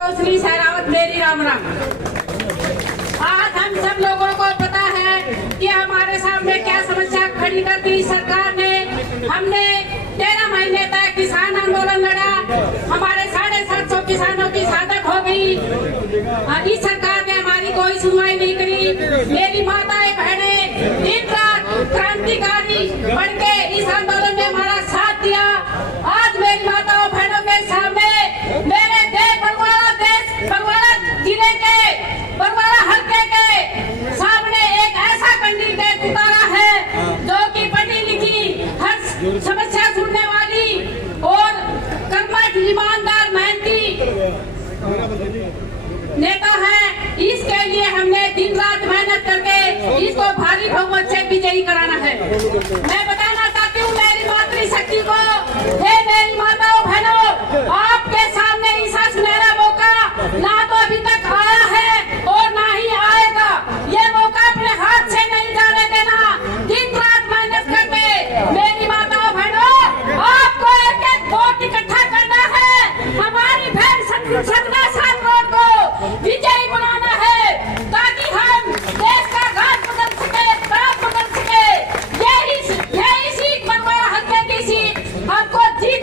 श्री सहरावत मेरी राम राम। आज हम सब लोगों को पता है कि हमारे सामने क्या समस्या खड़ी कर दी सरकार ने। हमने 13 महीने तक किसान आंदोलन लड़ा, हमारे 750 किसानों की शहादत हो गई। इस सरकार ने हमारी कोई सुनवाई नहीं करी। मेरी माताएं बहनें दिन रात क्रांतिकारी बन के इस आंदोलन में हमारा साथ दिया। आज मेरी माताओं बहनों के सामने मेरे बरवाड़ा जिले के बरवाड़ा हल्के के सामने एक ऐसा कैंडिडेट उतारा है जो कि पढ़ी लिखी, हर समस्या सुनने वाली और कर्मठ, ईमानदार, मेहनती नेता है। इसके लिए हमने दिन रात मेहनत करके इसको भारी बहुमत से विजयी कराना है। मैं बताना चाहती हूँ मेरी मातृशक्ति को, हे मेरी माताओं बहनों, आपके सामने ऐसा सुनहरा मौका ना तो अभी तक आया है और ना ही आएगा। ये मौका अपने हाथ से नहीं जाने देना। दिन रात मेहनत करके मेरी माताओं बहनों, आपको एक एक वोट इकट्ठा करना है। हमारी बहन सतना सात रोड को विजयी बनाना है ताकि हम देश का घाट बदल सके, रात बदल सके। यही सीट बरवाड़ा हल्के की सीट हमको जीत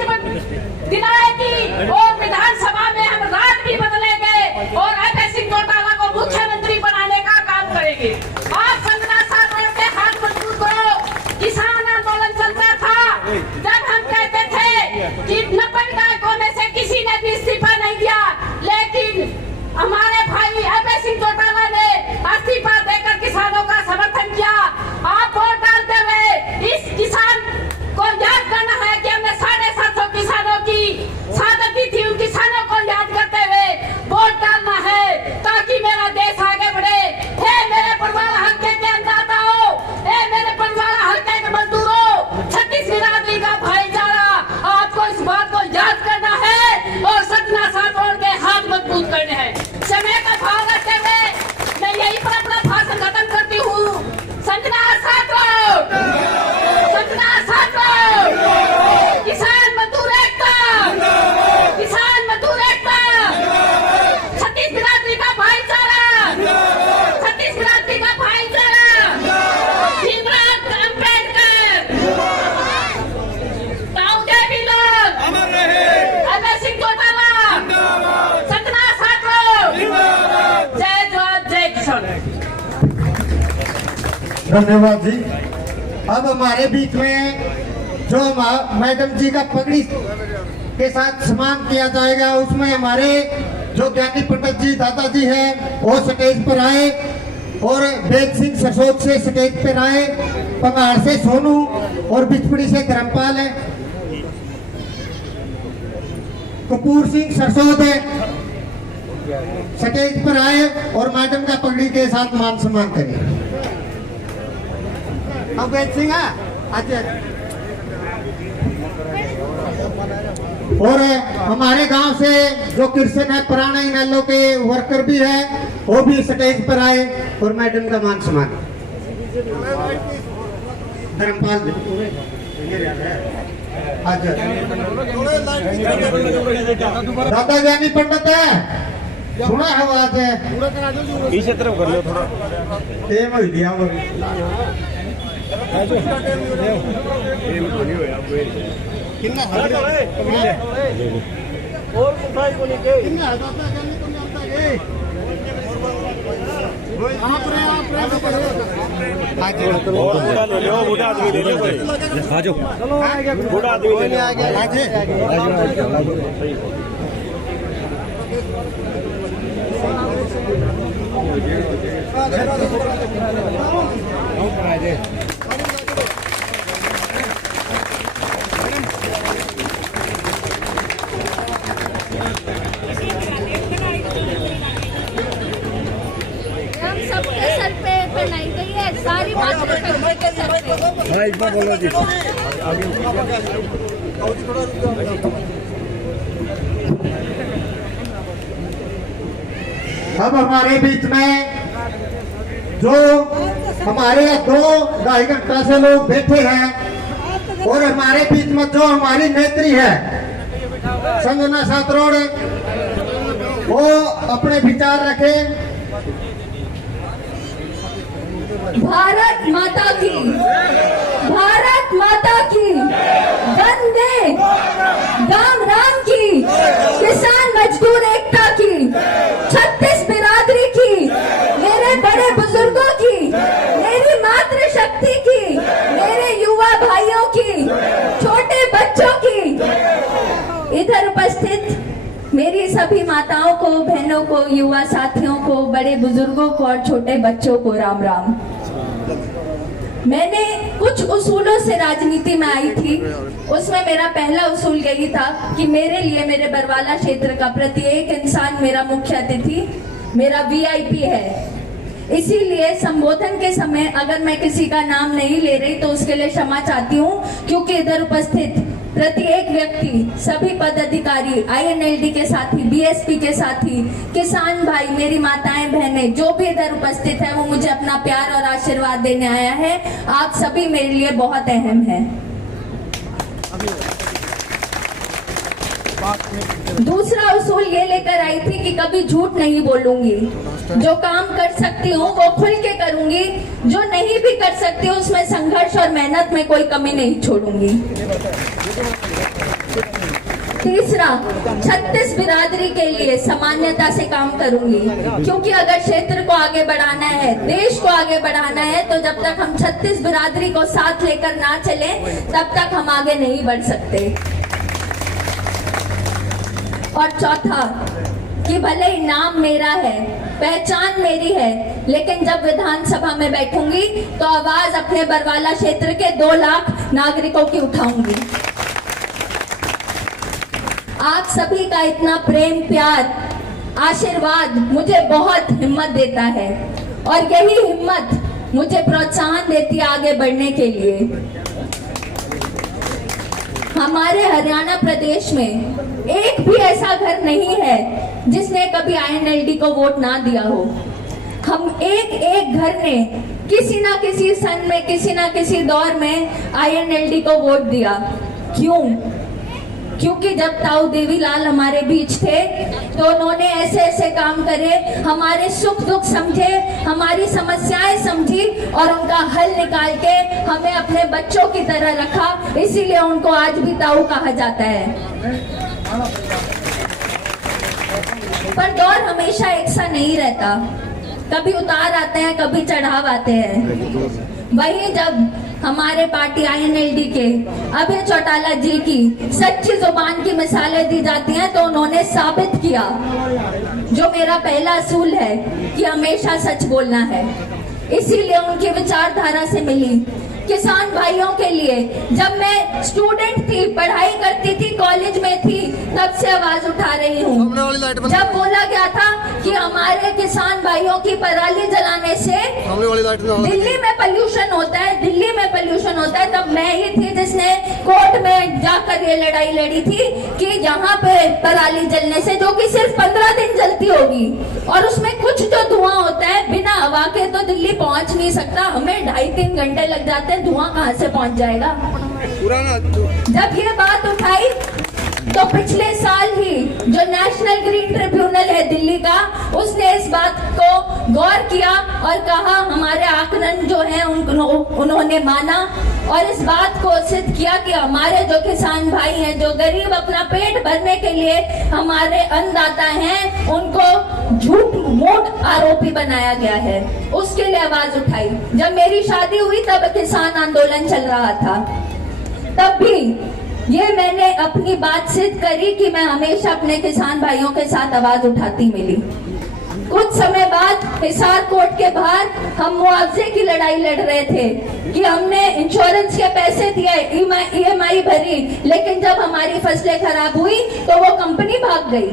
दिलाएगी और विधानसभा में हम राज भी बदलेंगे और अजय सिंह चौटाला को मुख्यमंत्री बनाने का काम करेंगे। आप संजना साथ के हाथ मजबूत करो। किसान आंदोलन चलता था जब हम कहते थे कि 90 विधायकों में से किसी ने भी इस्तीफा नहीं दिया, लेकिन हमारे भाई अजय सिंह चौटाला ने इस्तीफा देकर किसानों का समर्थन किया। आप वोट डालते हुए इस किसान को याद करना है कि हमने 750 किसानों की शहादत दी थी। उन किसानों को याद करते हुए वोट डालना है ताकि मेरा देश आगे बढ़े। हे मेरे बरवाड़ा हल्के के अन्नदाताओं, हे मेरे बरवाड़ा हल्के के मजदूरों, 36 बिरादरी का भाईचारा, आपको इस बात को याद करना है और सतना साथ रोड के हाथ मजबूत करने हैं। समय का भाव रखते हुए मैं यही पर अपना भाषण खत्म करती हूँ। सतना साथ रोड, सतना साथ रोड, किसान मजदूर एकता, किसान मजदूर एकता, 36 बिरादरी का भाईचारा, 36 बिरादरी का भाईचारा, भीमराव अम्बेडकर, ताऊ देवी लोग, अजय सिंह चौटाला, सतना साथ रोड, जय जवान जय किसान। धन्यवाद जी। अब हमारे बीच में जो मैडम जी का पगड़ी के साथ सम्मान किया जाएगा, उसमें हमारे जो ज्ञानी पंडित जी दादाजी हैं वो स्टेज पर आए और वेद सिंह सरसोद से स्टेज पर आए, पंगाड़ से सोनू और बिचपड़ी से धर्मपाल है, कपूर सिंह सरसोद है स्टेज पर आए और मैडम का पगड़ी के साथ मान सम्मान करें। अब वेद सिंह और हमारे गांव से जो कृष्ण है पुराना इनालो के वर्कर भी है, वो भी स्टेज पर आए और मैडम का मान सम्मान। धर्मपाल दादा ज्ञानी पंडित है, सुना है बात है, पीछे तरफ कर लो थोड़ा। बूढ़ा आदमी ले लो, आ जाओ, बूढ़ा आदमी सारी बात के सर पे। एक बार बोलो जी। अब हमारे बीच में जो हमारे 2-2.5 घंटा से लोग बैठे हैं और हमारे बीच में जो हमारी नेत्री है संजना सात रोड वो अपने विचार रखें। भारत माता की, भारत माता की, वंदे राम राम की, किसान मजदूर एकता की, 36 बिरादरी की, मेरे बड़े बुजुर्गों की, मेरी मातृशक्ति की, मेरे युवा भाइयों की, छोटे बच्चों की, इधर उपस्थित मेरी सभी माताओं को, बहनों को, युवा साथियों को, बड़े बुजुर्गों को और छोटे बच्चों को राम राम। मैंने कुछ उसूलों से राजनीति में आई थी। उसमें मेरा पहला उसूल यही था कि मेरे लिए, मेरे बरवाला क्षेत्र का प्रत्येक इंसान मेरा मुख्य अतिथि, मेरा वीआईपी है। इसीलिए संबोधन के समय अगर मैं किसी का नाम नहीं ले रही तो उसके लिए क्षमा चाहती हूँ, क्योंकि इधर उपस्थित प्रत्येक व्यक्ति, सभी पदाधिकारी, आईएनएलडी के साथी, बीएसपी के साथी, किसान भाई, मेरी माताएं बहनें, जो भी इधर उपस्थित है वो मुझे अपना प्यार और आशीर्वाद देने आया है। आप सभी मेरे लिए बहुत अहम हैं। दूसरा उसूल ये लेकर आई थी कि कभी झूठ नहीं बोलूंगी। जो काम कर सकती हूँ वो खुल के करूंगी, जो नहीं भी कर सकती हूँ उसमें संघर्ष और मेहनत में कोई कमी नहीं छोड़ूंगी। तीसरा, 36 बिरादरी के लिए सामान्यता से काम करूंगी, क्योंकि अगर क्षेत्र को आगे बढ़ाना है, देश को आगे बढ़ाना है, तो जब तक हम 36 बिरादरी को साथ लेकर ना चले तब तक हम आगे नहीं बढ़ सकते। और चौथा, कि भले ही नाम मेरा है, पहचान मेरी है, लेकिन जब विधानसभा में बैठूंगी तो आवाज अपने बरवाला क्षेत्र के 2 लाख नागरिकों की उठाऊंगी। आप सभी का इतना प्रेम, प्यार, आशीर्वाद मुझे बहुत हिम्मत देता है और यही हिम्मत मुझे प्रोत्साहन देती है आगे बढ़ने के लिए। हमारे हरियाणा प्रदेश में एक भी ऐसा घर नहीं है जिसने कभी आईएनएलडी को वोट ना दिया हो। हम एक घर ने किसी ना किसी सन में, किसी ना किसी दौर में आईएनएलडी को वोट दिया। क्यों? क्योंकि जब ताऊ देवीलाल हमारे बीच थे तो उन्होंने ऐसे ऐसे काम करे, हमारे सुख दुख समझे, हमारी समस्याएं समझी और उनका हल निकाल के हमें अपने बच्चों की तरह रखा। इसीलिए उनको आज भी ताऊ कहा जाता है। पर दौर हमेशा एक सा नहीं रहता, कभी उतार आते हैं, कभी चढ़ाव आते हैं। वही जब हमारे पार्टी आईएनएलडी के अभय चौटाला जी की सच्ची जुबान की मिसालें दी जाती हैं तो उन्होंने साबित किया, जो मेरा पहला असूल है कि हमेशा सच बोलना है। इसीलिए उनकी विचारधारा से मिली। किसान भाइयों के लिए जब मैं स्टूडेंट थी, पढ़ाई करती थी, कॉलेज में थी, तब से आवाज उठा रही हूँ। जब बोला गया था कि हमारे किसान भाइयों की पराली जलाने से दिल्ली में पोल्यूशन होता है, दिल्ली में पोल्यूशन होता है, तब मैं ही थी जिसने कोर्ट में जाकर ये लड़ाई लड़ी थी कि यहाँ पे पराली जलने से, जो कि सिर्फ 15 दिन जलती होगी और उसमें कुछ जो धुआं होता है बिना हवा के तो दिल्ली पहुँच नहीं सकता, हमें 2.5-3 घंटे लग जाते, धुआं कहाँ से पहुंच जाएगा। जब ये बात उठाई तो पिछले साल ही जो नेशनल ग्रीन ट्रिब्यूनल है दिल्ली का, उसने इस बात को गौर किया और कहा, हमारे आकलन जो है उन्होंने माना और इस बात को सिद्ध किया कि हमारे जो किसान भाई हैं, जो गरीब अपना पेट भरने के लिए हमारे अन्नदाता हैं, उनको झूठ मूठ आरोपी बनाया गया है। उसके लिए आवाज उठाई। जब मेरी शादी हुई तब किसान आंदोलन चल रहा था, तब भी ये मैंने अपनी बात सिद्ध करी कि मैं हमेशा अपने किसान भाइयों के साथ आवाज उठाती मिली। कुछ समय बाद हिसार कोर्ट के बाहर हम मुआवजे की लड़ाई लड़ रहे थे कि हमने इंश्योरेंस के पैसे दिए, ईएमआई भरी, लेकिन जब हमारी फसलें खराब हुई तो वो कंपनी भाग गई।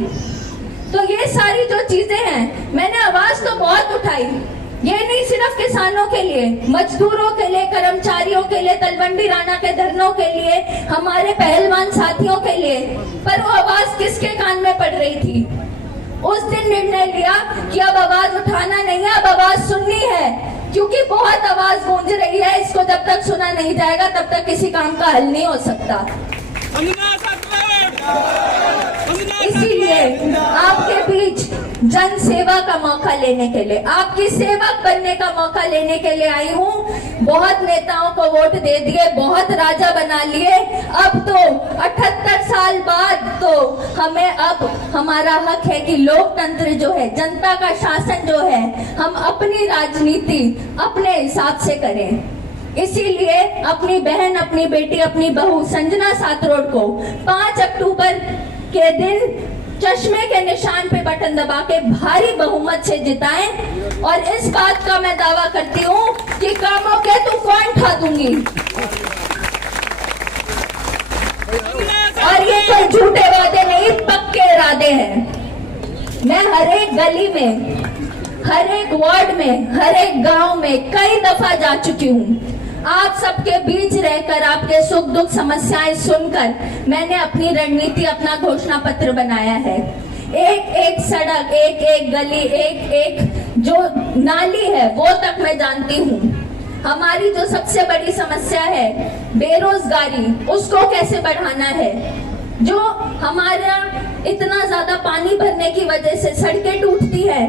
तो ये सारी जो चीजें हैं, मैंने आवाज तो बहुत उठाई। ये नहीं सिर्फ किसानों के लिए, मजदूरों के लिए, कर्मचारियों के लिए, तलवंडी राणा के धरनों के लिए, हमारे पहलवान साथियों के लिए, पर वो आवाज किसके कान में पड़ रही थी? उस दिन निर्णय लिया कि अब आवाज उठाना नहीं है, अब आवाज सुननी है, क्योंकि बहुत आवाज गूंज रही है। इसको जब तक सुना नहीं जाएगा तब तक किसी काम का हल नहीं हो सकता। इसीलिए आपके बीच जन सेवा का मौका लेने के लिए, आपकी सेवक बनने का मौका लेने के लिए आई हूँ। बहुत नेताओं को वोट दे दिए, बहुत राजा बना लिए, अब तो 78 साल बाद तो हमें अब हमारा हक है कि लोकतंत्र जो है, जनता का शासन जो है, हम अपनी राजनीति अपने हिसाब से करें। इसीलिए अपनी बहन, अपनी बेटी, अपनी बहू संजना सातरोड को 5 अक्टूबर के दिन चश्मे के निशान पे बटन दबा के भारी बहुमत से जिताएं। और इस बात का मैं दावा करती हूँ कि कामों के तूफान उठा दूंगी। और ये कोई झूठे वादे नहीं, पक्के इरादे हैं। मैं हर एक गली में, हर एक वार्ड में, हर एक गांव में कई दफा जा चुकी हूँ। आप सबके बीच रहकर, आपके सुख दुख समस्याएं सुनकर मैंने अपनी रणनीति, अपना घोषणा पत्र बनाया है। एक एक सड़क, एक एक गली, एक एक जो नाली है वो तक मैं जानती हूँ। हमारी जो सबसे बड़ी समस्या है बेरोजगारी, उसको कैसे बढ़ाना है। जो हमारा इतना ज्यादा पानी भरने की वजह से सड़कें टूटती है,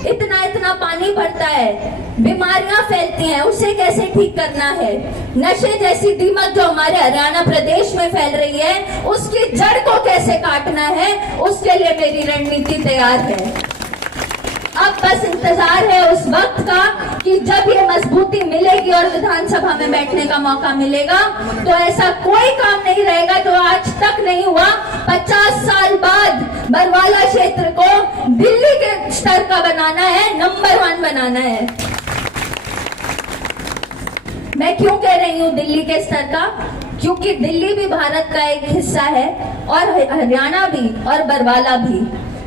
इतना पानी भरता है, बीमारियां फैलती हैं, उसे कैसे ठीक करना है। नशे जैसी दीमक जो हमारे हरियाणा प्रदेश में फैल रही है, उसकी जड़ को कैसे काटना है, उसके लिए मेरी रणनीति तैयार है। अब बस इंतजार है उस वक्त का कि जब ये मजबूती मिलेगी और विधानसभा में बैठने का मौका मिलेगा, तो ऐसा कोई काम नहीं रहेगा जो आज तक नहीं हुआ। 50 साल बाद बरवाला क्षेत्र को दिल्ली के स्तर का बनाना है, नंबर 1 बनाना है। मैं क्यों कह रही हूँ दिल्ली के स्तर का? क्योंकि दिल्ली भी भारत का एक हिस्सा है और हरियाणा भी और बरवाला भी।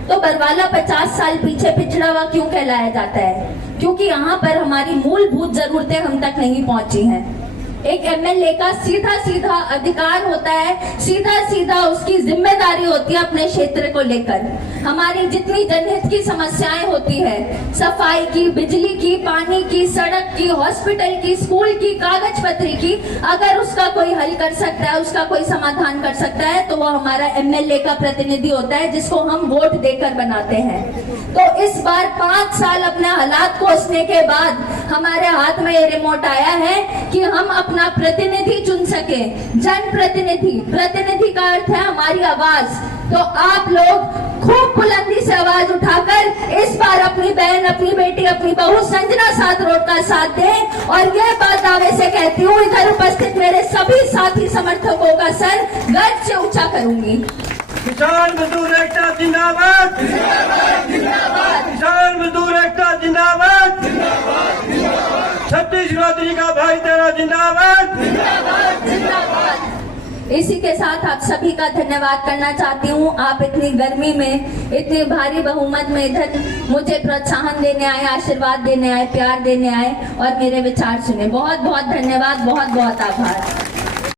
तो बरवाला 50 साल पीछे पिछड़ा हुआ क्यों कहलाया जाता है? क्योंकि यहाँ पर हमारी मूलभूत जरूरतें हम तक नहीं पहुंची हैं। एक एमएलए का सीधा सीधा अधिकार होता है, सीधा सीधा उसकी जिम्मेदारी होती है अपने क्षेत्र को लेकर। हमारी जितनी जनहित की समस्याएं होती है, सफाई की, बिजली की, पानी की, सड़क की, हॉस्पिटल की, स्कूल की, कागज पत्री की, अगर उसका कोई हल कर सकता है, उसका कोई समाधान कर सकता है, तो वो हमारा एमएलए का प्रतिनिधि होता है, जिसको हम वोट देकर बनाते हैं। तो इस बार 5 साल अपने हालात कोसने के बाद हमारे हाथ में ये रिमोट आया है कि हम अपना प्रतिनिधि चुन सके। जनप्रतिनिधि, प्रतिनिधि का अर्थ है हमारी आवाज। तो आप लोग खूब बुलंदी से आवाज उठाकर इस बार अपनी बहन, अपनी बेटी, अपनी बहू संजना सातरोड का साथ दें। और ये बात दावे से कहती हूँ, इधर उपस्थित मेरे सभी साथी समर्थकों का सर गर्व से ऊंचा करूंगी। किसान मजदूर एकता जिंदाबाद, किसान मजदूर एकता जिंदाबाद, छत्तीसगढ़ का भाईचारा जिंदाबाद। इसी के साथ आप सभी का धन्यवाद करना चाहती हूँ। आप इतनी गर्मी में, इतनी भारी बहुमत में इधर मुझे प्रोत्साहन देने आए, आशीर्वाद देने आए, प्यार देने आए और मेरे विचार सुने। बहुत बहुत धन्यवाद, बहुत बहुत आभार।